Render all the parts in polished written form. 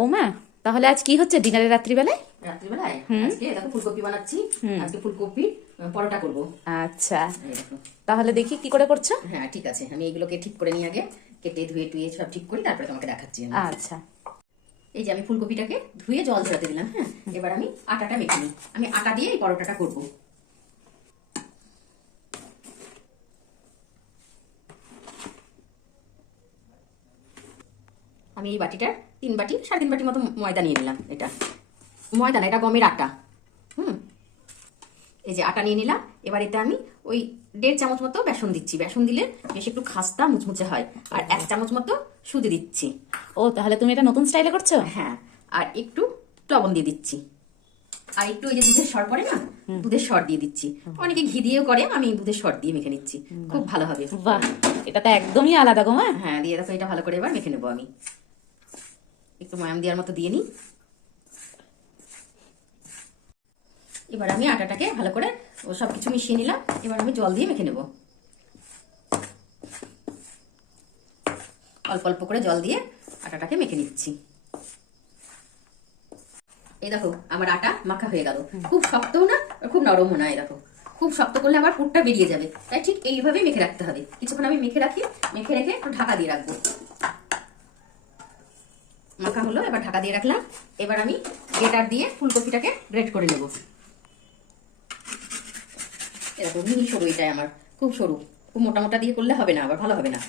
ও মা, তাহলে আজ কি হচ্ছে ডিনারে রাত্রিবেলায়? রাত্রিবেলায় আজকে দেখো ফুলকপি বানাচ্ছি। আজকে ফুলকপি পরোটা করব। আচ্ছা, এই দেখো। তাহলে দেখি কি করে করছো। হ্যাঁ ঠিক আছে, আমি এইগুলোকে ঠিক করে নিয়ে আগে কেটে ধুয়ে টুয়ে সব ঠিক করি, তারপরে তোমাকে দেখাচ্ছি আমি। আচ্ছা, এই যে আমি ফুলকপিটাকে ধুয়ে জল ঝরাতে দিলাম। হ্যাঁ, এবার আমি আটাটা মেখে নিই। আমি আটা দিয়ে এই পরোটাটা করব। আমি এই বাটিটার 3 বাটি 3.5 বাটি মতো ময়দা নিয়ে নিলাম। এটা ময়দা না, এটা গমের আটা। এই যে আটা নিয়ে নিলাম। এবার এতে আমি ওই 1.5 চামচ মতো বেসন দিচ্ছি। বেসন দিলে বেশ একটু খাস্তা মুচমুচে হয়। আর 1 চামচ মতো সুজি দিচ্ছি। ও তাহলে তুমি এটা নতুন স্টাইলে করছো? হ্যাঁ, আর একটু লবণ দিয়ে দিচ্ছি। আর একটু ওই যে দুধের সর পড়ে না, দুধের সর দিয়ে দিচ্ছি। অনেকে ঘি দিয়েও করে, আমি দুধের সর দিয়ে মেখে নিচ্ছি। খুব ভালো হবে। বাহ, এটা তো একদমই আলাদা গো মা। হ্যাঁ, দিয়ে দেখো, এটা ভালো করে এবার মেখে নেবো। আমি একটু ময়াম দেওয়ার মতো দিয়ে নিই। এবার আমি আটাটাকে ভালো করে সবকিছু মিশিয়ে নিলাম। এবার আমি জল দিয়ে মেখে নেব। অল্প অল্প করে জল দিয়ে আটাটাকে মেখে নিচ্ছি। এই দেখো, আমার আটা মাখা হয়ে গেল। খুব শক্তও না, খুব নরমও না। এই দেখো, খুব শক্ত করলে আবার পুরটা বেরিয়ে যাবে। তাই ঠিক এইভাবেই মেখে রাখতে হবে। কিছুক্ষণ আমি মেখে রাখি, মেখে রেখে একটু ঢাকা দিয়ে রাখবো। মাখা হলো, এবার ঢাকা দিয়ে রাখলাম। এবার আমি গ্রেটার দিয়ে ফুলকপিটাকে গ্রেট করে নেব। এরকম মিহি সরু, এটাই আমার খুব সরু। খুব মোটা মোটা দিয়ে করলে হবে না, আবার ভালো হবে না।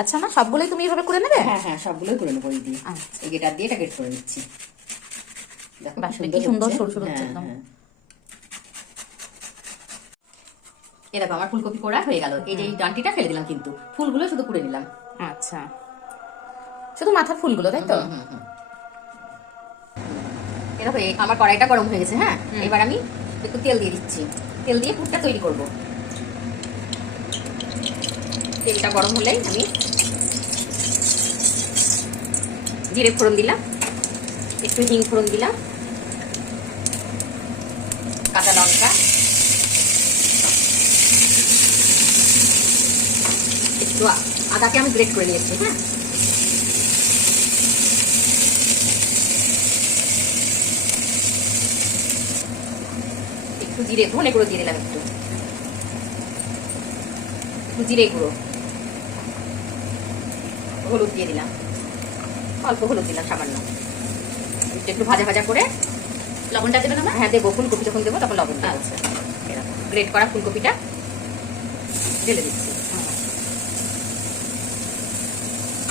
আচ্ছা মা, সবগুলোই তুমি এইভাবে করে নেবে? হ্যাঁ হ্যাঁ, সবগুলোই করে নেবো এই দিয়ে। এই গ্রেটার দিয়ে এটা গ্রেট করে নিচ্ছি। দেখো কি সুন্দর সরু সরু হচ্ছে হচ্ছে। একদম। এই দেখো, আমার ফুলকপি করা হয়ে গেল। এই যে এই ডাঁটিটা ফেলে দিলাম, কিন্তু ফুলগুলো শুধু করে নিলাম। আচ্ছা, শুধু মাথার ফুলগুলো, তাই তো? এই দেখো, আমার কড়াইটা গরম হয়ে গেছে। হ্যাঁ, এবার আমি একটু তেল দিয়ে দিচ্ছি। তেল দিয়ে পুরটা তৈরি করব। তেলটা গরম হলেই আমি জিরে ফোড়ন দিলাম, একটু হিং ফোড়ন দিলাম, কাঁচা লঙ্কা, একটু আদাকে আমি গ্রেট করে নিয়েছি। হ্যাঁ, একটু জিরে ধনে গুঁড়ো দিয়ে দিলাম, একটু জিরে গুঁড়ো, হলুদ দিয়ে দিলাম, অল্প হলুদ দিলাম সামান্য। একটু ভাজা ভাজা করে লবণটা দেবে না মা? হ্যাঁ দেবো, ফুলকপি যখন দেবো তখন লবণ দেবো। আচ্ছা, গ্রেট করা ফুলকপিটা ঢেলে দিচ্ছি।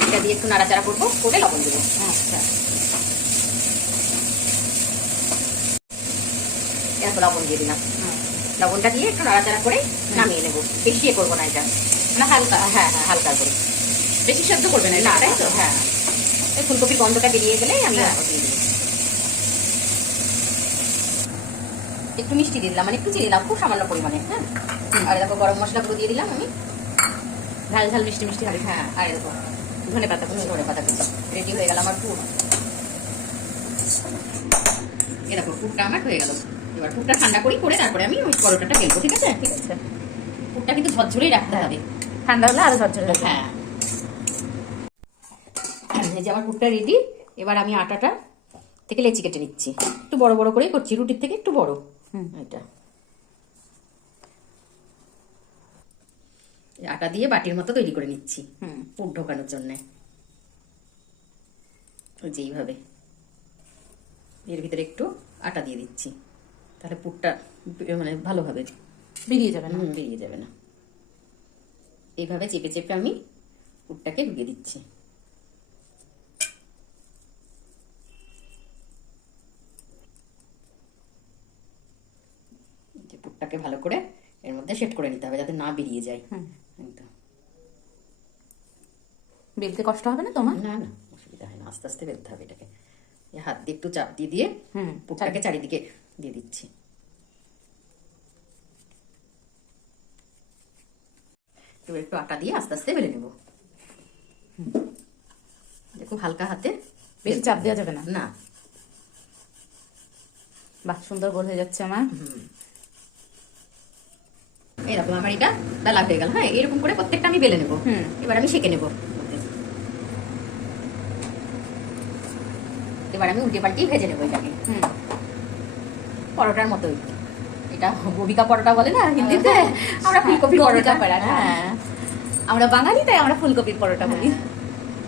এটা দিয়ে একটু নাড়াচাড়া করবো, করে লবণ দেবো। আচ্ছা, এরকম লবণ দিয়ে দিলাম। লবণটা দিয়ে একটু নাড়াচাড়া করে নামিয়ে নেবো। বেশি করবো না এটা, না হালকা। হ্যাঁ হ্যাঁ, হালকা করে। বেশি সেদ্ধ করবে না, না, তাই তো? হ্যাঁ, এই ফুলকপির গন্ধটা বেরিয়ে গেলে আমি হ্যাঁ। দিয়ে দিই। একটু মিষ্টি দিয়ে দিলাম, মানে একটু চিনি দিলাম, খুব সামান্য পরিমাণে। হ্যাঁ, আর দেখো গরম মশলা গুলো দিয়ে দিলাম আমি। ঝাল ঝাল মিষ্টি মিষ্টি হবে। হ্যাঁ, আর দেখো ধনে পাতা কুচি। ধনে পাতা কুচি। রেডি হয়ে গেল আমার পুর। এ দেখো, পুরটা আমার হয়ে গেল। এবার পুরটা ঠান্ডা করি, করে তারপরে আমি ওই পরোটাটা বেলবো। ঠিক আছে? ঠিক আছে, পুরটা কিন্তু ঝরঝরেই রাখতে হবে। ঠান্ডা হলে আরো ঝরঝরে হবে। হ্যাঁ, এই যে আমার পুরটা রেডি। এবার আমি আটাটা থেকে লেচি কেটে নিচ্ছি। একটু বড় বড় করেই করছি, রুটির থেকে একটু বড়। এটা আটা দিয়ে বাটির মতো তৈরি করে নিচ্ছি পুর ঢোকানোর জন্য। ওই যে এইভাবে এর ভিতরে একটু আটা দিয়ে দিচ্ছি, তাহলে পুরটা মানে ভালোভাবে বেরিয়ে যাবে না। বেরিয়ে যাবে না। এইভাবে চেপে চেপে আমি পুরটাকে ঢুকিয়ে দিচ্ছি। পুরটাকে ভালো করে এর মধ্যে সেট করে নিতে হবে, যাতে না বেরিয়ে যায়। একদম বেলতে কষ্ট হবে না তোমার? না না, অসুবিধা হয় না। আস্তে আস্তে বেলতে হবে এটাকে। হাত দিয়ে একটু চাপ দিয়ে দিয়ে পুরটাকে চারিদিকে দিয়ে দিচ্ছি। এবার একটু আটা দিয়ে আস্তে আস্তে বেলে নেব। খুব হালকা হাতে, বেশি চাপ দেওয়া যাবে না। না। বাহ, সুন্দর গোল হয়ে যাচ্ছে আমার। এরকম আমার এটা বেলা হয়ে গেল। হ্যাঁ, এরকম করে প্রত্যেকটা আমি বেলে নেবো। হুম। এবার আমি সেঁকে নেবো। এবার আমি উল্টে পাল্টেই ভেজে নেবো এটাকে। পরোটার মতোই। এটা গোবিকা পরোটা বলে না হিন্দিতে, আমরা ফুলকপি পরোটা। হ্যাঁ, আমরা বাঙালি তাই আমরা ফুলকপির পরোটা বলি।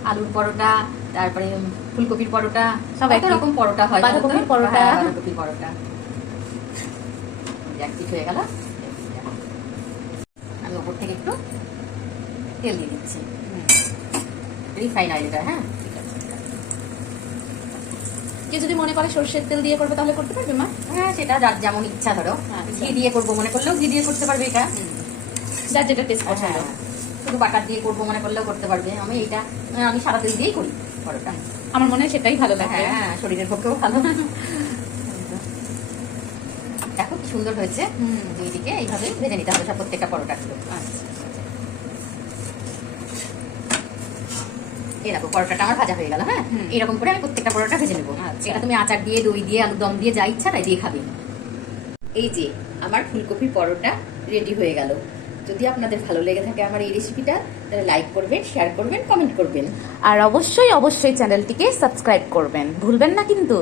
আলুর পরোটা, তারপরে ফুলকপির পরোটা, সব কত একই। রকম পরোটা হয়। বাঁধাকপির পরোটা। হ্যাঁ, বাঁধাকপির পরোটা। এক পিঠ হয়ে গেল। আমি ওপর থেকে একটু তেল দিয়ে দিচ্ছি, রিফাইন অয়েল এটা। হ্যাঁ, কেউ যদি মনে করে সর্ষের তেল দিয়ে করবে তাহলে করতে পারবে মা? হ্যাঁ, সেটা যার যেমন ইচ্ছা। ধরো আচ্ছা। ঘি দিয়ে করবো মনে করলেও ঘি দিয়ে করতে পারবে এটা। যার যেটা টেস্ট পছন্দ। হ্যাঁ, শুধু বাটার দিয়ে করবো মনে করলেও করতে পারবে। আমি সাদা তেল দিয়েই করি পরোটা। আমার মনে হয় সেটাই ভালো লাগে। হ্যাঁ, শরীরের পক্ষেও ভালো। দেখো কি সুন্দর হয়েছে। দুই দিকে এইভাবে ভেজে নিতে হবে সব প্রত্যেকটা পরোটাগুলো। আচ্ছা। এই দেখো পরোটাটা আমার ভাজা হয়ে গেল। হ্যাঁ, এরকম করে আমি প্রত্যেকটা পরোটা ভেজে নেবো। আচ্ছা। এটা তুমি আচার দিয়ে, দই দিয়ে, আলুর দম দিয়ে, যা ইচ্ছা তাই দিয়ে খাবে। এই যে আমার ফুলকপি পরোটা রেডি হয়ে গেল। যদি আপনাদের ভালো লেগে থাকে আমার এই রেসিপিটা, তাহলে লাইক করবেন, শেয়ার করবেন, কমেন্ট করবেন। আর অবশ্যই অবশ্যই চ্যানেলটিকে সাবস্ক্রাইব করবেন, ভুলবেন না কিন্তু।